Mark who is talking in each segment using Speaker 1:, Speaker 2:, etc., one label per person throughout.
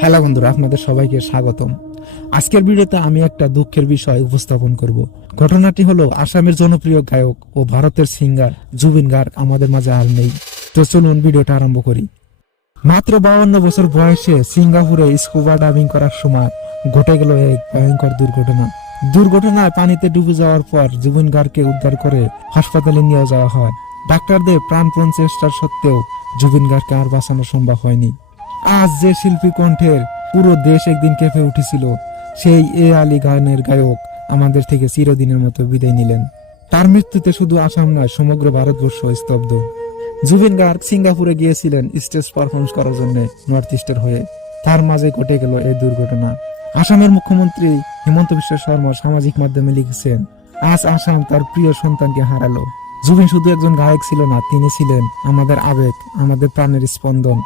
Speaker 1: Hello বন্ধুরা, আপনাদের সবাইকে স্বাগতম। আজকের ভিডিওতে আমি একটা দুঃখের বিষয় উপস্থাপন করব। ঘটনাটি হলো আসামের জনপ্রিয় গায়ক ও ভারতের সিঙ্গার জুবিন গার্গ আমাদের মাঝে আর নেই। তো চলুন ভিডিওটা আরম্ভ করি। মাত্র বাউন্ন বছর বয়সে সিঙ্গাপুরে স্কুবা ডাইভিং করার সময় ঘটে গেল এক ভয়ঙ্কর দুর্ঘটনা। দুর্ঘটনায় পানিতে ডুবে যাওয়ার পর জুবিন গার্গকে উদ্ধার করে হাসপাতালে নিয়ে যাওয়া হয়। ডাক্তারদের প্রাণপণ চেষ্টার সত্ত্বেও জুবিন গার্গকে আর বাঁচানো সম্ভব হয়নি। আজ যে শিল্পী কণ্ঠের পুরো দেশ একদিন কেঁপে উঠেছিল, সেই এ আলী গানের গায়ক আমাদের থেকে চিরদিনের মতো বিদায় নিলেন। তার মৃত্যুতে শুধু আসাম নয়, সমগ্র ভারতবর্ষ স্তব্ধ। জুবিন গার্গ সিঙ্গাপুরে গিয়েছিলেন স্টেজ পারফরমেন্স করার জন্য নর্থ ইস্টের হয়ে। তার মাঝে ঘটে গেল এই দুর্ঘটনা। আসামের মুখ্যমন্ত্রী হিমন্ত বিশ্ব শর্মা সামাজিক মাধ্যমে লিখেছেন, আজ আসাম তার প্রিয় সন্তানকে হারালো। জুবিন শুধু একজন গায়ক ছিল না, তিনি ছিলেন আমাদের আবেগ, আমাদের প্রাণের স্পন্দন।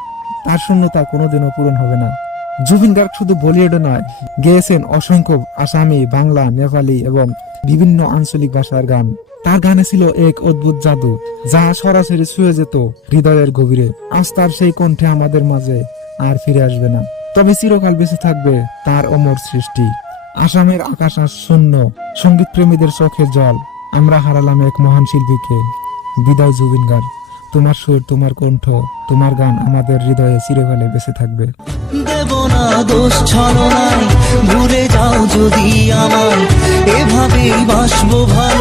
Speaker 1: তার শূন্যতা কোনোদিনও পূরণ হবে না। জুবিন গার্গ শুধু বলিউডে নয়, গেয়েছেন অসংখ্য আসামি, বাংলা, নেপালি এবং বিভিন্ন আঞ্চলিক ভাষার গান। তার গানে ছিল এক অদ্ভুত জাদু, যা সরাসরি ছুঁয়ে যেত হৃদয়ের গভীরে। আজ তার সেই কণ্ঠে আমাদের মাঝে আর ফিরে আসবে না। তবে চিরকাল বেঁচে থাকবে তার অমর সৃষ্টি। আসামের আকাশ আজ শূন্য সংগীত প্রেমীদের চোখে জল। আমরা হারালাম এক মহান শিল্পীকে। বিদায় জুবিন গার্গ। তোমার সুর, তোমার কণ্ঠ, তোমার গান আমাদের হৃদয়ে চিরকালে বেঁচে থাকবে।
Speaker 2: দেব না দোষ, ছলনায় ভুলে যাও যদি ভালো